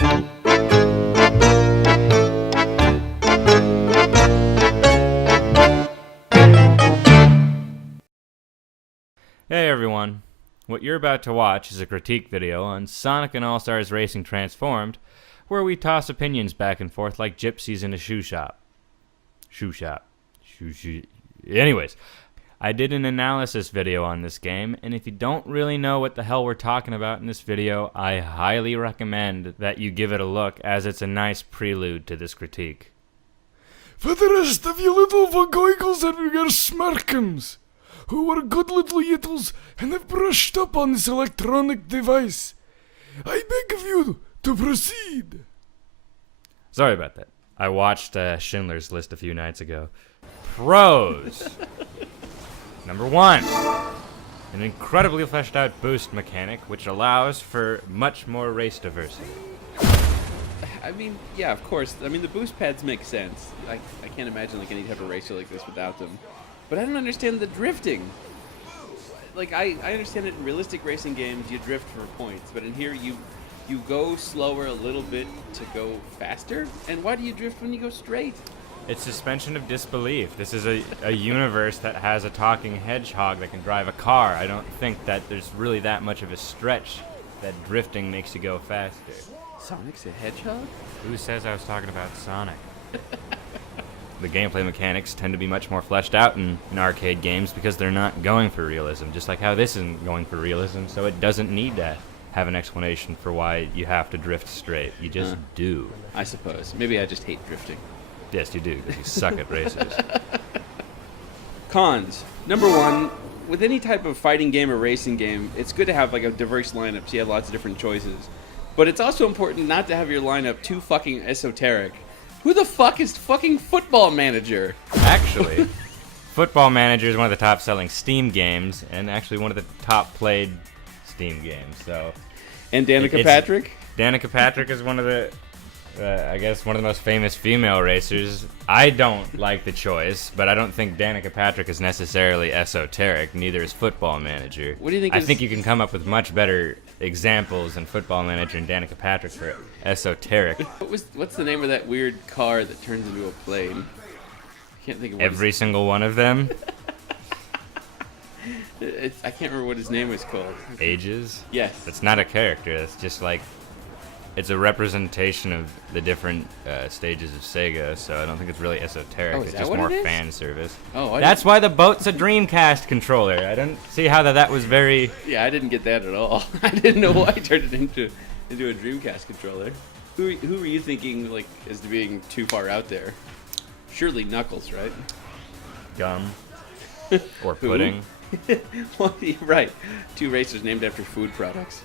Hey everyone, what you're about to watch is a critique video on Sonic and All-Stars Racing Transformed, where we toss opinions back and forth like gypsies in a shoe shop. Anyways, I did an analysis video on this game, and if you don't really know what the hell we're talking about in this video, I highly recommend that you give it a look, as it's a nice prelude to this critique. For the rest of you little vagoigles and your smarkums, who are good little yittles and have brushed up on this electronic device, I beg of you to proceed. Sorry about that. I watched Schindler's List a few nights ago. Pros. Number 1. An incredibly fleshed out boost mechanic, which allows for much more race diversity. I mean, yeah, of course. I mean, the boost pads make sense. I can't imagine like any type of racer like this without them. But I don't understand the drifting. Like, I understand it in realistic racing games, you drift for points. But in here, you go slower a little bit to go faster? And why do you drift when you go straight? It's suspension of disbelief. This is a universe that has a talking hedgehog that can drive a car. I don't think that there's really that much of a stretch that drifting makes you go faster. Sonic's a hedgehog? Who says I was talking about Sonic? The gameplay mechanics tend to be much more fleshed out in arcade games because they're not going for realism, just like how this isn't going for realism, so it doesn't need to have an explanation for why you have to drift straight. You just do. I suppose. Maybe I just hate drifting. Yes, you do, because you suck at races. Cons. Number 1, with any type of fighting game or racing game, it's good to have like a diverse lineup so you have lots of different choices. But it's also important not to have your lineup too fucking esoteric. Who the fuck is fucking Football Manager? Actually, Football Manager is one of the top-selling Steam games, and actually one of the top-played Steam games. So, And Danica Patrick? Danica Patrick is one of the, I guess, one of the most famous female racers. I don't like the choice, but I don't think Danica Patrick is necessarily esoteric. Neither is Football Manager. What do you think? I think you can come up with much better examples than Football Manager and Danica Patrick for esoteric. What's the name of that weird car that turns into a plane? I can't think of what Every single one of them. I can't remember what his name was called. Ages? Yes. It's not a character. It's just like, it's a representation of the different stages of Sega, so I don't think it's really esoteric. Oh, is it's that just what more it is? fan service. Oh, That's why the boat's a Dreamcast controller. I don't see how that was very... Yeah, I didn't get that at all. I didn't know why I turned it into a Dreamcast controller. Who were you thinking like as being too far out there? Surely Knuckles, right? Gum. Or pudding. Well, you're right. 2 racers named after food products.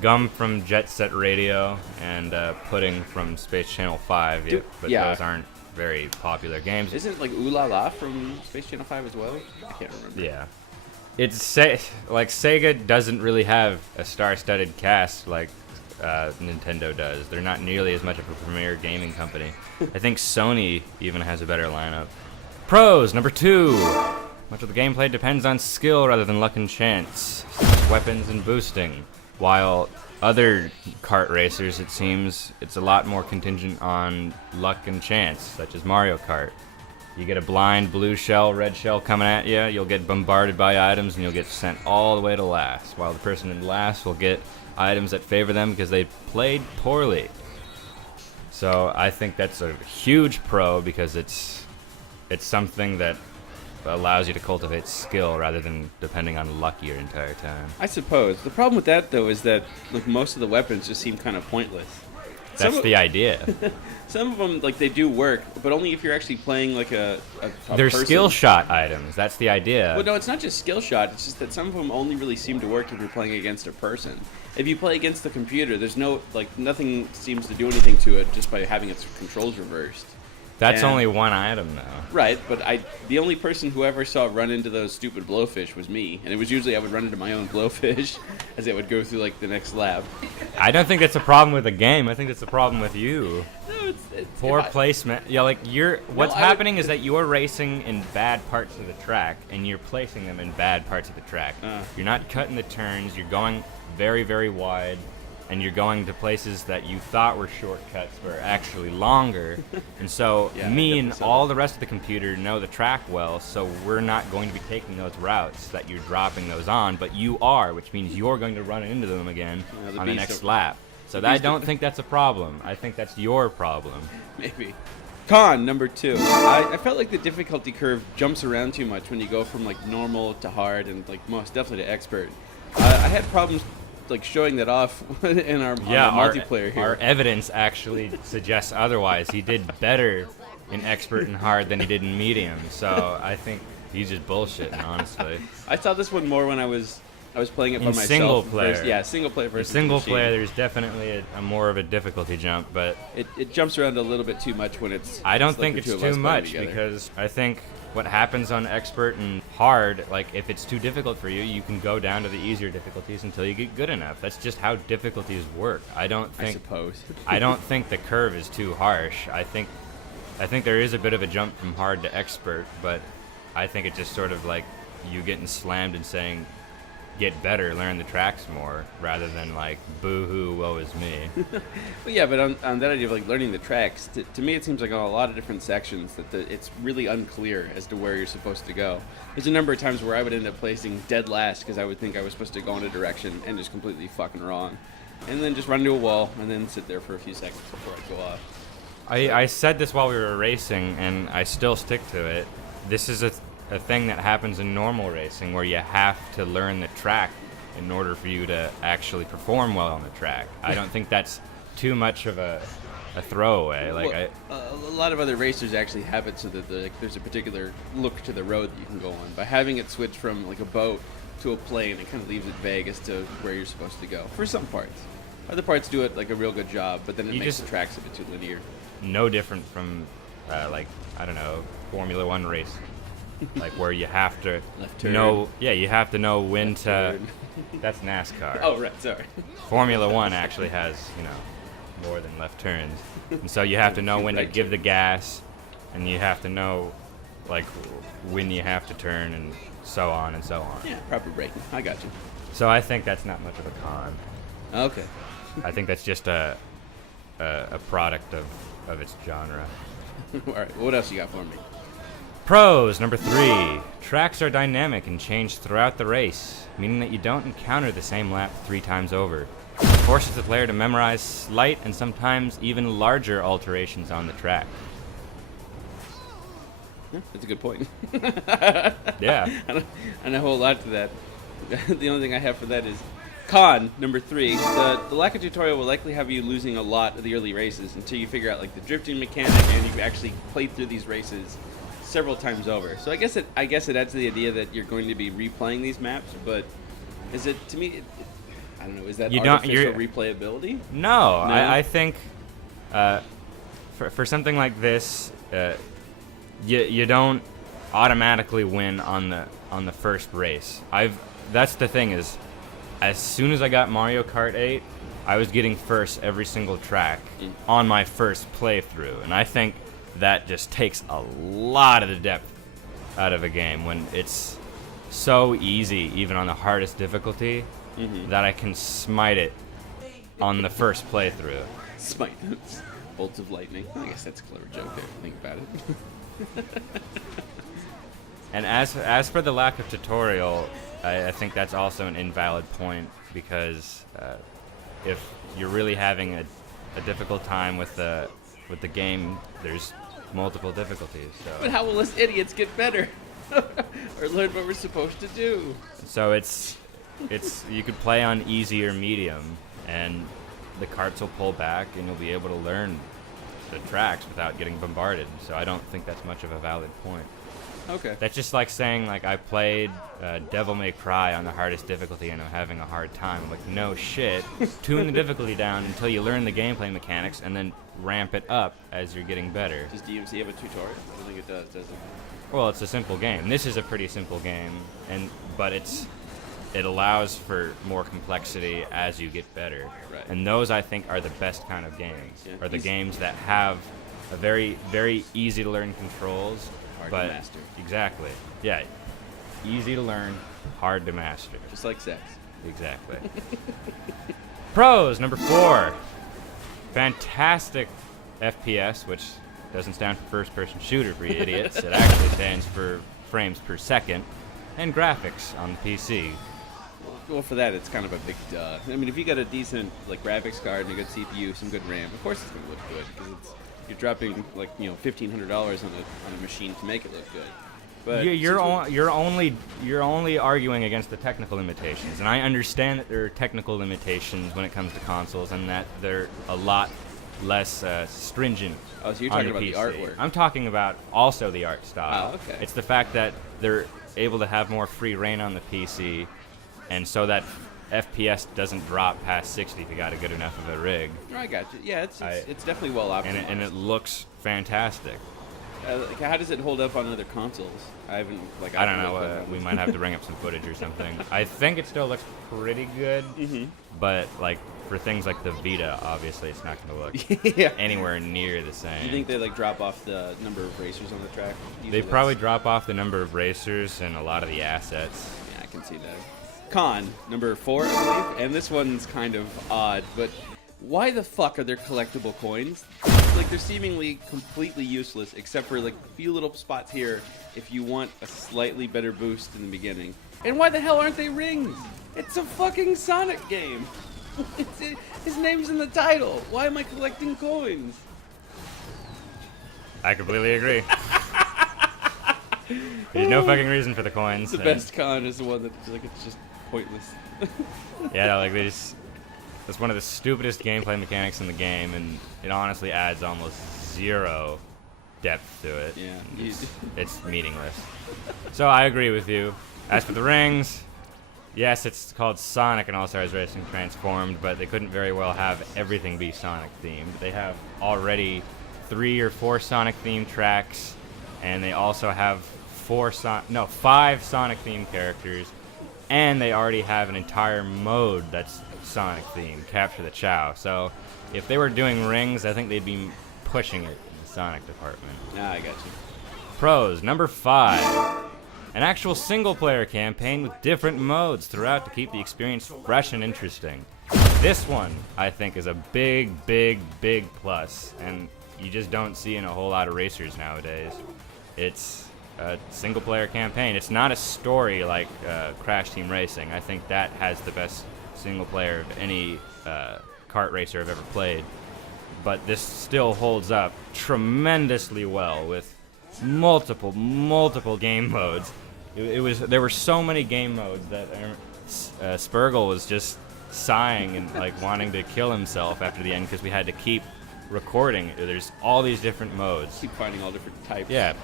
Gum from Jet Set Radio and Pudding from Space Channel 5, but yeah. those aren't very popular games. Isn't like Ooh La La from Space Channel 5 as well? I can't remember. Yeah. It's like Sega doesn't really have a star-studded cast like Nintendo does. They're not nearly as much of a premier gaming company. I think Sony even has a better lineup. Pros, number 2. Much of the gameplay depends on skill rather than luck and chance. Weapons and boosting. While other kart racers, it seems, it's a lot more contingent on luck and chance, such as Mario Kart. You get a blind blue shell, red shell coming at you, you'll get bombarded by items and you'll get sent all the way to last, while the person in last will get items that favor them because they played poorly. So I think that's a huge pro because it's something that allows you to cultivate skill rather than depending on luck your entire time. I suppose. The problem with that, though, is that like, most of the weapons just seem kind of pointless. That's the idea. Some of them, like, they do work, but only if you're actually playing, like, a They're person. skill shot items. That's the idea. Well, no, it's not just skill shot. It's just that some of them only really seem to work if you're playing against a person. If you play against the computer, there's no, like, nothing seems to do anything to it just by having its controls reversed. That's only one item, though. Right, but the only person who ever saw run into those stupid blowfish was me, and it was usually I would run into my own blowfish as it would go through like the next lap. I don't think that's a problem with the game. I think that's a problem with you. No, it's Poor placement. Yeah, like what's happening is that you're racing in bad parts of the track, and you're placing them in bad parts of the track. You're not cutting the turns. You're going very, very wide. and you're going to places that you thought were shortcuts but are actually longer. And so Yeah, me I and definitely saw all that. the rest of the computer know the track well, so we're not going to be taking those routes that you're dropping those on, but you are, which means you're going to run into them again Yeah, the on the beast next of- lap. So the I beast of- don't think that's a problem. I think that's your problem. Maybe. Con number 2. I felt like the difficulty curve jumps around too much when you go from like normal to hard and like most definitely to expert. I had problems like showing that off in our, on our multiplayer here. Our evidence actually suggests otherwise. He did better in expert and hard than he did in medium. So I think he's just bullshitting, honestly. I saw this one more when I was playing it by In myself. single player. Single player In versus single machine. player, there's definitely a more of a difficulty jump, but It jumps around a little bit too much when it's. I don't like think the it's two of us too playing much together. because I think what happens on expert and hard, like if it's too difficult for you, you can go down to the easier difficulties until you get good enough. That's just how difficulties work. I suppose. I don't think the curve is too harsh. I think there is a bit of a jump from hard to expert, but I think it's just sort of like you getting slammed and saying, get better, learn the tracks more, rather than like, boo-hoo, woe is me. But yeah, but on that idea of like learning the tracks, to me it seems like on a lot of different sections that it's really unclear as to where you're supposed to go. There's a number of times where I would end up placing dead last because I would think I was supposed to go in a direction and just completely fucking wrong, and then just run into a wall and then sit there for a few seconds before I go off. I said this while we were racing, and I still stick to it. This is a thing that happens in normal racing where you have to learn the track in order for you to actually perform well on the track. I don't think that's too much of a throwaway. Like Well, a lot of other racers actually have it so that there's a particular look to the road that you can go on. By having it switch from like a boat to a plane, it kind of leaves it vague as to where you're supposed to go for some parts. Other parts do it like a real good job, but then it You makes just- the tracks a bit too linear. no different from like, I don't know, Formula One race. Like where you have to Left turn. know, yeah, you have to know when Left to. turn. That's NASCAR. Oh right, sorry. Formula One actually has, more than left turns, and so you have to know when to Right give turn. the gas, and you have to know, like, when you have to turn, and so on and so on. Yeah, proper braking. I got you. So I think that's not much of a con. Okay. I think that's just a product of its genre. All right. What else you got for me? Pros, number 3. Tracks are dynamic and change throughout the race, meaning that you don't encounter the same lap 3 times over. It forces the player to memorize slight and sometimes even larger alterations on the track. Yeah, that's a good point. Yeah. I don't know a whole lot to that. The only thing I have for that is con number 3. The lack of tutorial will likely have you losing a lot of the early races until you figure out like the drifting mechanic and you've actually played through these races several times over. So I guess it adds to the idea that you're going to be replaying these maps, but is it to me? I don't know. Is that artificial replayability? No, No? I think for something like this, you don't automatically win on the first race. That's the thing is, as soon as I got Mario Kart 8, I was getting first every single track on my first playthrough, and I think that just takes a lot of the depth out of a game when it's so easy, even on the hardest difficulty, that I can smite it on the first playthrough. Smite bolts of lightning. I guess that's a clever joke there. Think about it. And as for the lack of tutorial, I think that's also an invalid point because if you're really having a difficult time with the game, there's multiple difficulties. But So how will us idiots get better or learn what we're supposed to do? it's you could play on easy or medium, and the carts will pull back, and you'll be able to learn the tracks without getting bombarded. So I don't think that's much of a valid point. Okay. That's just like saying, like, I played Devil May Cry on the hardest difficulty and I'm having a hard time. I'm like, no shit. Tune the difficulty down until you learn the gameplay mechanics and then ramp it up as you're getting better. Does DMC have a tutorial? I don't think it does it? Well, it's a simple game. This is a pretty simple game, but it allows for more complexity as you get better. Right. And those, I think, are the best kind of games. Yeah. Are the games that have a very, very easy to learn controls. Hard to but master. Exactly. Yeah. Easy to learn, hard to master. Just like sex. Exactly. Pros, number 4. Fantastic FPS, which doesn't stand for first-person shooter for you idiots. It actually stands for frames per second. And graphics on the PC. Well, for that, it's kind of a big duh. I mean, if you got a decent like graphics card and a good CPU, some good RAM, of course it's going to look good because you're dropping like $1,500 on a machine to make it look good. But you're only arguing against the technical limitations, and I understand that there are technical limitations when it comes to consoles, and that they're a lot less stringent. Oh, so you're on talking about PC. the artwork? I'm talking about also the art style. Oh, okay. It's the fact that they're able to have more free reign on the PC, and so that FPS doesn't drop past 60 if you got a good enough of a rig. Oh, I got you. Yeah, it's definitely well optimized. And it looks fantastic. Like, how does it hold up on other consoles? I don't know. We might have to bring up some footage or something. I think it still looks pretty good, but like for things like the Vita, obviously it's not going to look anywhere near the same. You think they drop off the number of racers on the track? They probably drop off the number of racers and a lot of the assets. Yeah, I can see that. Con, number 4, I believe. And this one's kind of odd, but why the fuck are there collectible coins? Like, they're seemingly completely useless, except for like a few little spots here if you want a slightly better boost in the beginning. And why the hell aren't they rings? It's a fucking Sonic game. His name's in the title. Why am I collecting coins? I completely agree. There's no fucking reason for the coins. The best con is the one that's like it's just pointless. Yeah, like it's one of the stupidest gameplay mechanics in the game, and it honestly adds almost zero depth to it. Yeah, it's meaningless. So I agree with you. As for the rings, yes, it's called Sonic and All-Stars Racing Transformed, but they couldn't very well have everything be Sonic themed. They have already 3 or 4 Sonic themed tracks, and they also have 5 Sonic themed characters, and they already have an entire mode that's Sonic themed, Capture the Chow. So if they were doing rings, I think they'd be pushing it in the Sonic department. Ah, I got you. Pros, number 5. An actual single-player campaign with different modes throughout to keep the experience fresh and interesting. This one, I think, is a big, big, big plus, and you just don't see in a whole lot of racers nowadays. It's a single-player campaign. It's not a story like Crash Team Racing. I think that has the best single-player of any kart racer I've ever played. But this still holds up tremendously well with multiple game modes. There were so many game modes that Spurgle was just sighing and like wanting to kill himself after the end because we had to keep recording. There's all these different modes. Keep finding all different types. Yeah.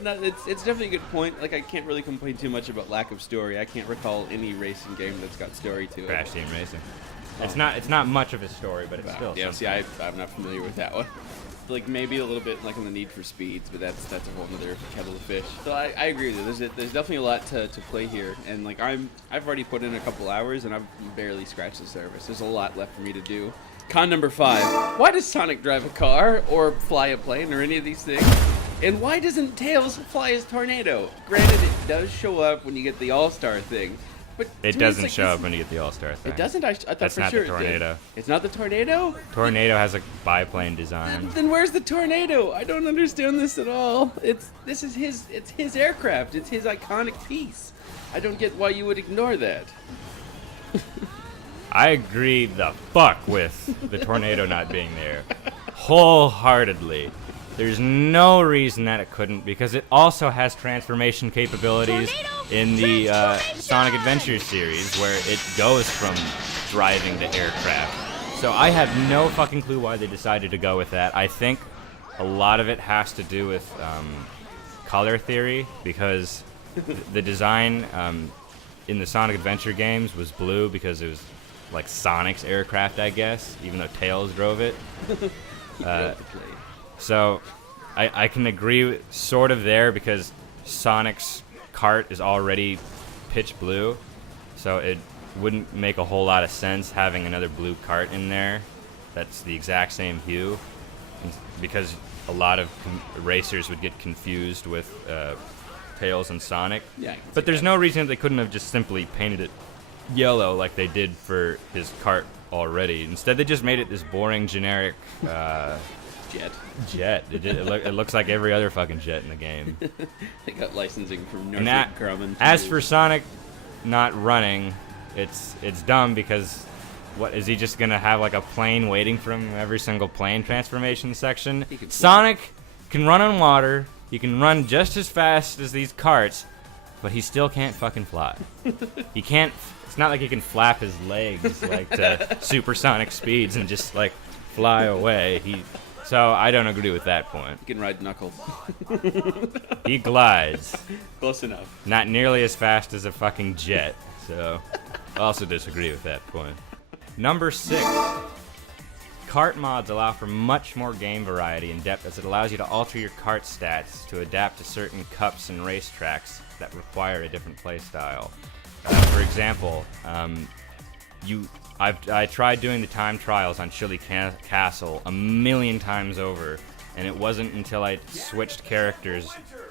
No, it's definitely a good point. Like, I can't really complain too much about lack of story. I can't recall any racing game that's got story to it. Crash Team Racing. It's not much of a story, but it's still yeah. something. See, I'm not familiar with that one. Like, maybe a little bit like on the Need for Speeds, but that's a whole other kettle of fish. So I agree with you. There's definitely a lot to play here, and like I've already put in a couple hours, and I've barely scratched the surface. There's a lot left for me to do. Con number 5. Why does Sonic drive a car or fly a plane or any of these things? And why doesn't Tails fly his tornado? Granted, it does show up when you get the All-Star thing. But it doesn't show up when you get the All-Star thing. It doesn't? I thought That's for not sure the tornado. It did. It's not the tornado? Tornado has a biplane design. Then where's the tornado? I don't understand this at all. It's his aircraft. It's his iconic piece. I don't get why you would ignore that. I agree the fuck with the tornado not being there. Wholeheartedly. There's no reason that it couldn't, because it also has transformation capabilities in the Sonic Adventures series, where it goes from driving to aircraft. So I have no fucking clue why they decided to go with that. I think a lot of it has to do with color theory, because the design in the Sonic Adventure games was blue because it was like Sonic's aircraft, I guess, even though Tails drove it. So I can agree sort of there, because Sonic's kart is already pitch blue, so it wouldn't make a whole lot of sense having another blue kart in there that's the exact same hue, because a lot of racers would get confused with Tails and Sonic. Yeah, but there's no reason they couldn't have just simply painted it yellow like they did for his kart already. Instead, they just made it this boring, generic jet. It looks like every other fucking jet in the game. They got licensing from And Northrop Grumman. as for Sonic not running, it's dumb because what is he just gonna have like a plane waiting for him every single plane transformation section? Sonic can run on water. He can run just as fast as these carts, but he still can't fucking fly. He can't. It's not like he can flap his legs like to supersonic speeds and just like fly away. So I don't agree with that point. You can ride Knuckles. He glides. Close enough. Not nearly as fast as a fucking jet. So I also disagree with that point. Number 6. Kart mods allow for much more game variety and depth as it allows you to alter your kart stats to adapt to certain cups and racetracks that require a different playstyle. For example, I tried doing the time trials on Chili Castle a million times over, and it wasn't until I switched characters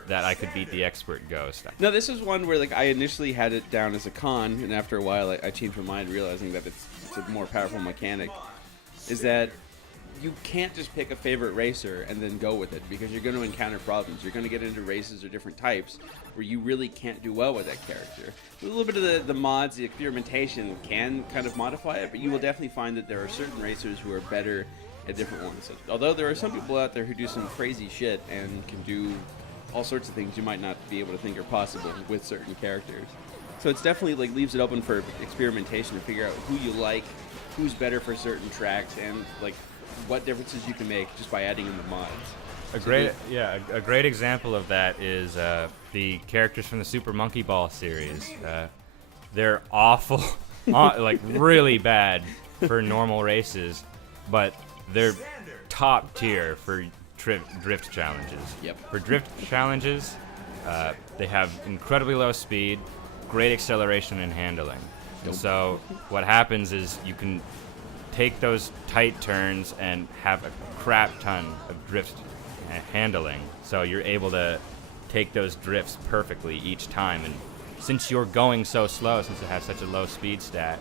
that I could beat the expert ghost. No, this is one where like I initially had it down as a con, and after a while I changed my mind, realizing that it's a more powerful mechanic. Is that you can't just pick a favorite racer and then go with it, because you're going to encounter problems. You're going to get into races or different types where you really can't do well with that character. A little bit of the mods, the experimentation can kind of modify it, but you will definitely find that there are certain racers who are better at different ones. Although there are some people out there who do some crazy shit and can do all sorts of things you might not be able to think are possible with certain characters. So it's definitely like leaves it open for experimentation to figure out who you like, who's better for certain tracks, and like what differences you can make just by adding in the mods. A great example of that is the characters from the Super Monkey Ball series. They're awful, like really bad for normal races, but they're top tier for drift challenges. Yep. For drift challenges, they have incredibly low speed, great acceleration and handling. And so what happens is you can take those tight turns and have a crap ton of drift handling. So you're able to take those drifts perfectly each time. And since you're going so slow, since it has such a low speed stat,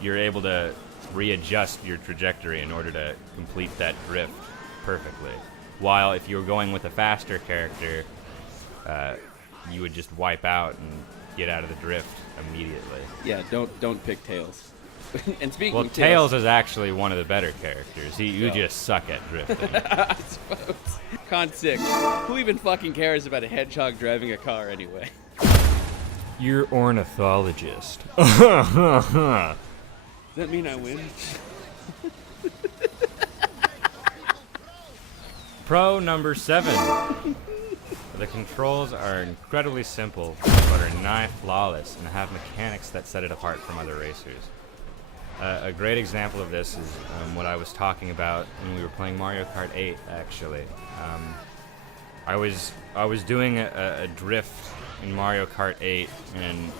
you're able to readjust your trajectory in order to complete that drift perfectly. While if you were going with a faster character, you would just wipe out and get out of the drift immediately. Yeah, don't pick Tails. And speaking Well, of Tails is actually one of the better characters. You just suck at drifting. I suppose. Con 6. Who even fucking cares about a hedgehog driving a car anyway? You're ornithologist. Does that mean I win? Pro number 7. The controls are incredibly simple, but are nigh flawless and have mechanics that set it apart from other racers. A great example of this is what I was talking about when we were playing Mario Kart 8, actually. I was doing a drift in Mario Kart 8, and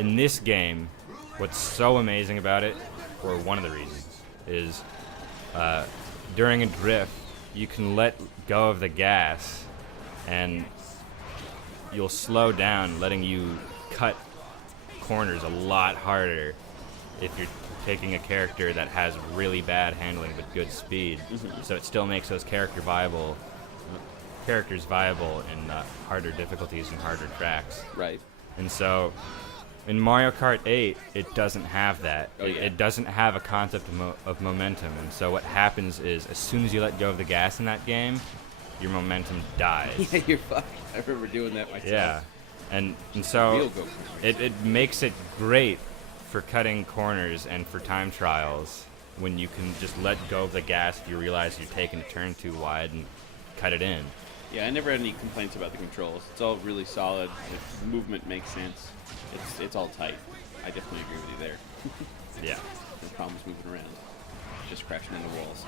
in this game, what's so amazing about it, or one of the reasons, is during a drift, you can let go of the gas, and you'll slow down, letting you cut corners a lot harder if you're taking a character that has really bad handling but good speed. So it still makes those characters viable in harder difficulties and harder tracks. Right. And so in Mario Kart 8, it doesn't have that. Oh, yeah. It doesn't have a concept of momentum. And so what happens is, as soon as you let go of the gas in that game, your momentum dies. Yeah, you're fucked. I remember doing that myself. Yeah. And so Real go. it makes it great for cutting corners and for time trials when you can just let go of the gas if you realize you're taking a turn too wide and cut it in. Yeah, I never had any complaints about the controls. It's all really solid. The movement makes sense. It's all tight. I definitely agree with you there. Yeah. No problems moving around. Just crashing into walls.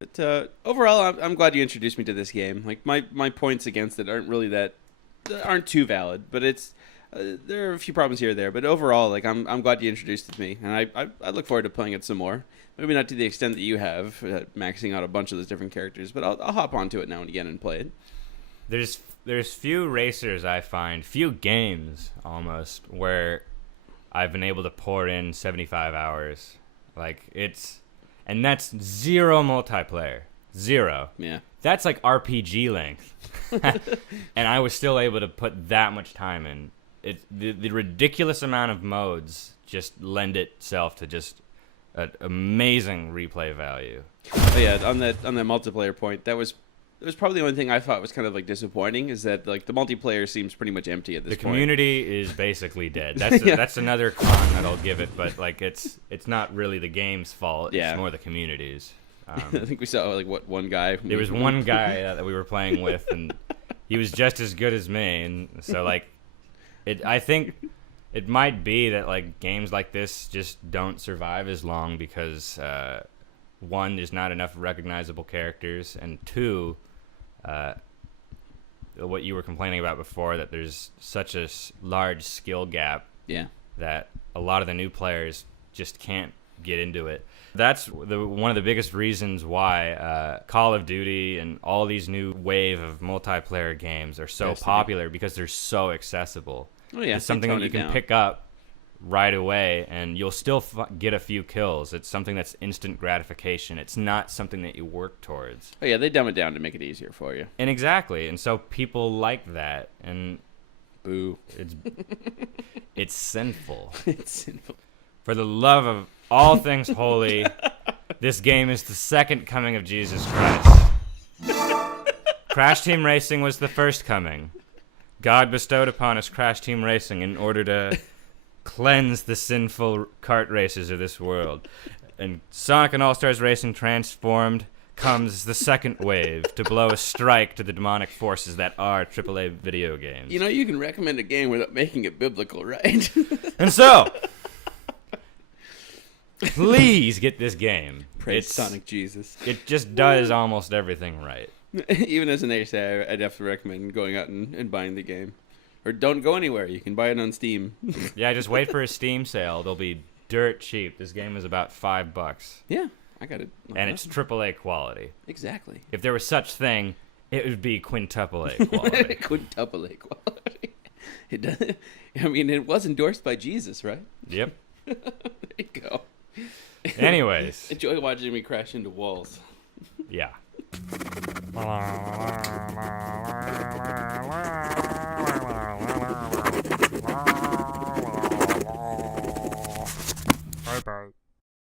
But overall, I'm glad you introduced me to this game. Like my points against it aren't too valid, but it's there are a few problems here or there. But overall, like I'm glad you introduced it to me, and I look forward to playing it some more. Maybe not to the extent that you have, maxing out a bunch of those different characters, but I'll hop onto it now and again and play it. There's few racers I find, few games almost, where I've been able to pour in 75 hours. Like, and that's 0 multiplayer. 0. Yeah. That's like RPG length. And I was still able to put that much time in. The ridiculous amount of modes just lend itself to just an amazing replay value. Oh yeah, on that multiplayer point, it was probably the only thing I thought was kind of like disappointing, is that like the multiplayer seems pretty much empty at this point. The community is basically dead. That's another con that I'll give it, but like it's not really the game's fault. Yeah. It's more the community's. I think we saw like one guy. There was one guy that we were playing with, and he was just as good as me, and so like I think it might be that like games like this just don't survive as long because one, there's not enough recognizable characters, and two, what you were complaining about before, that there's such a large skill gap. Yeah. That a lot of the new players just can't get into it. That's one of the biggest reasons why Call of Duty and all these new wave of multiplayer games are so popular, because they're so accessible. Oh yeah, it's something that you can pick up right away, and you'll still get a few kills. It's something that's instant gratification. It's not something that you work towards. Oh yeah, they dumb it down to make it easier for you. And exactly, and so people like that, and boo, it's sinful. It's sinful. For the love of all things holy, this game is the second coming of Jesus Christ. Crash Team Racing was the first coming. God bestowed upon us Crash Team Racing in order to cleanse the sinful kart races of this world. And Sonic and All-Stars Racing Transformed comes the second wave to blow a strike to the demonic forces that are AAA video games. You know, you can recommend a game without making it biblical, right? And so, please get this game. Praise Sonic Jesus. It just does almost everything right. Even as an naysay, I'd have to recommend going out and buying the game. Or don't go anywhere. You can buy it on Steam. Yeah, just wait for a Steam sale. They'll be dirt cheap. This game is about $5. Yeah, I got it. And it's AAA quality. Exactly. If there was such thing, it would be quintuple A quality. Quintuple A quality. It does. I mean, it was endorsed by Jesus, right? Yep. There you go. Anyways. Enjoy watching me crash into walls. Yeah.